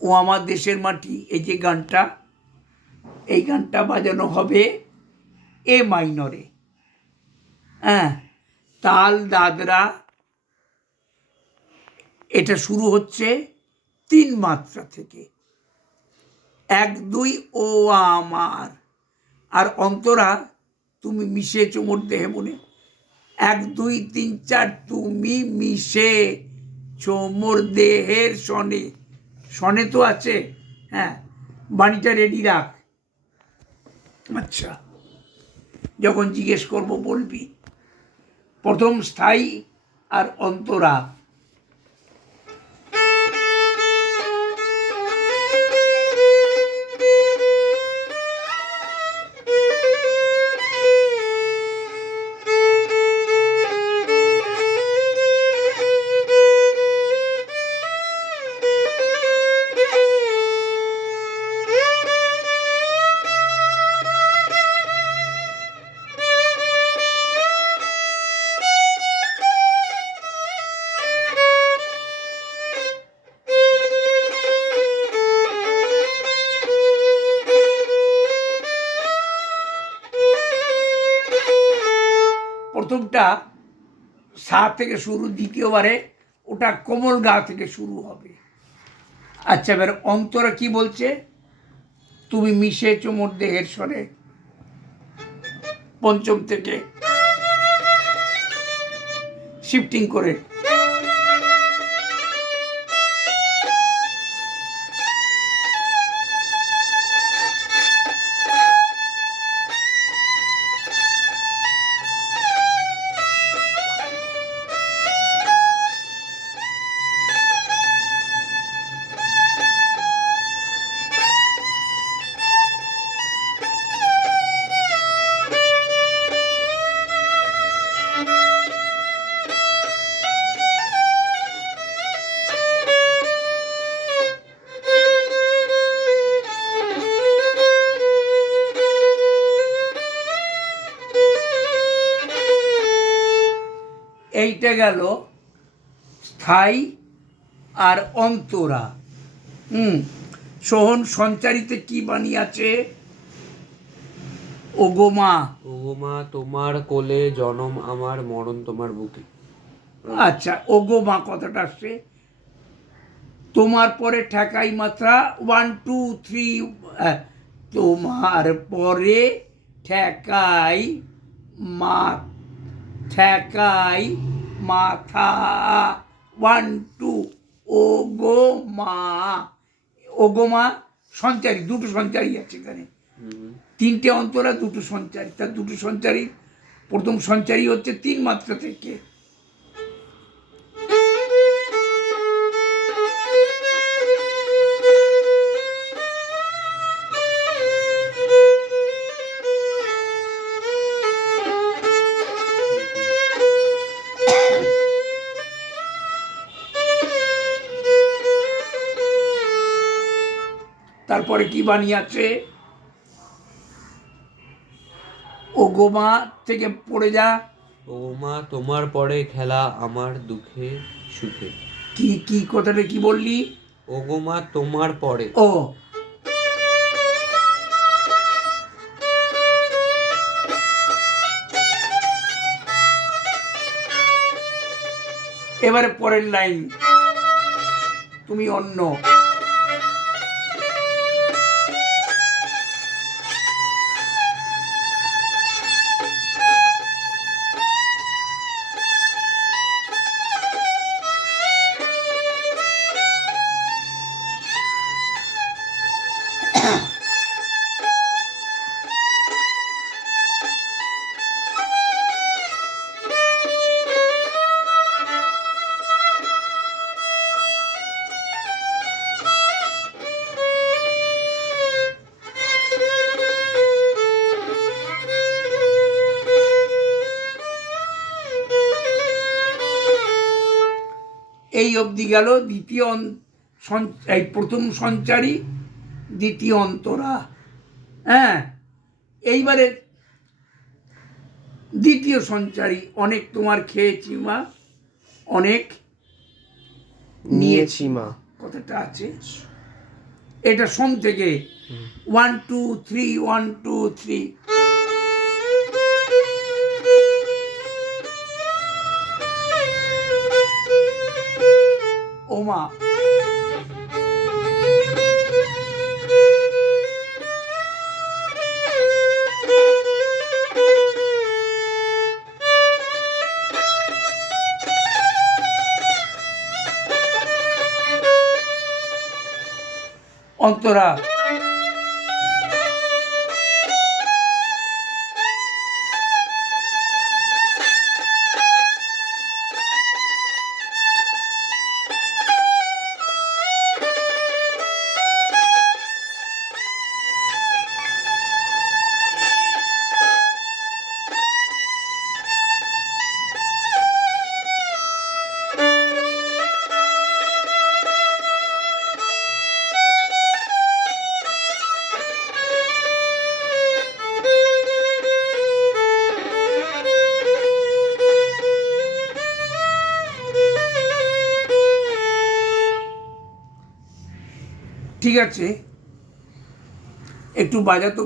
ও আমার দেশের মাটি, এই যে গানটা, এই গানটা বাজানো হবে এ মাইনরে। হ্যাঁ, তাল দাদরা, এটা শুরু হচ্ছে 3 মাত্রা থেকে, 1 2 ও আমার, আর অন্তরা তুমি মিশে চোমর দেহে মনে, 1 2 3 4 তুমি মিশে চোমর দেহের সনে, সনে তো আছে। হ্যাঁ, বাণীটা রেডি রাখ। আচ্ছা, যখন জিজ্ঞেস করব বলবি। প্রথম স্থায়ী আর অন্তরা। প্রথমটা সা থেকে শুরু, দ্বিতীয়বারে ওটা কোমল গা থেকে শুরু হবে। আচ্ছা, এবার অন্তরা কি বলছে? তুমি মিশে চোমর দেহের স্বরে, পঞ্চম থেকে শিফটিং করে। এইটা গেল স্থায়ী আর অন্তরা। সোহন সঞ্চারিতে কি বাণী আছে? ওগোমা, ওগোমা তোমার কোলে জনম আমার, মরণ তোমার বুকে। আচ্ছা, ওগোমা কথাটা আসছে তোমার পরে ঠেকাই মাত্রা 1 2 3, তোমার পরে ঠেকাই ঠেকাই মাথা 1 2, ওগোমা। ওগোমা সঞ্চারী, দুটো সঞ্চারী আছে এখানে, 3টে অন্তরা, 2টো সঞ্চারী। তার 2টো সঞ্চারী, প্রথম সঞ্চারী হচ্ছে 3 মাত্রা থেকে। তারপরে কি বাণী আছে? ওগোমা থেকে পড়ে যা। ওগোমা তোমার পরে খেলা আমার দুঃখে সুখে। কি কি কথাটা কি বললি? ওগোমা তোমার পরে। ও, এবারে পরের লাইন, তুমি অন্য। এই অবধি গেল দ্বিতীয়, এই প্রথম সঞ্চারী, দ্বিতীয় অন্তরা। হ্যাঁ, এইবারে দ্বিতীয় সঞ্চারী। অনেক তোমার খেয়েছি মা, অনেক নিয়েছি মা, কথাটা আছে। এটা সোম থেকে 1 2 3 1 2 3। ওমা অন্তরা ঠিক আছে, একটু বাজাতো।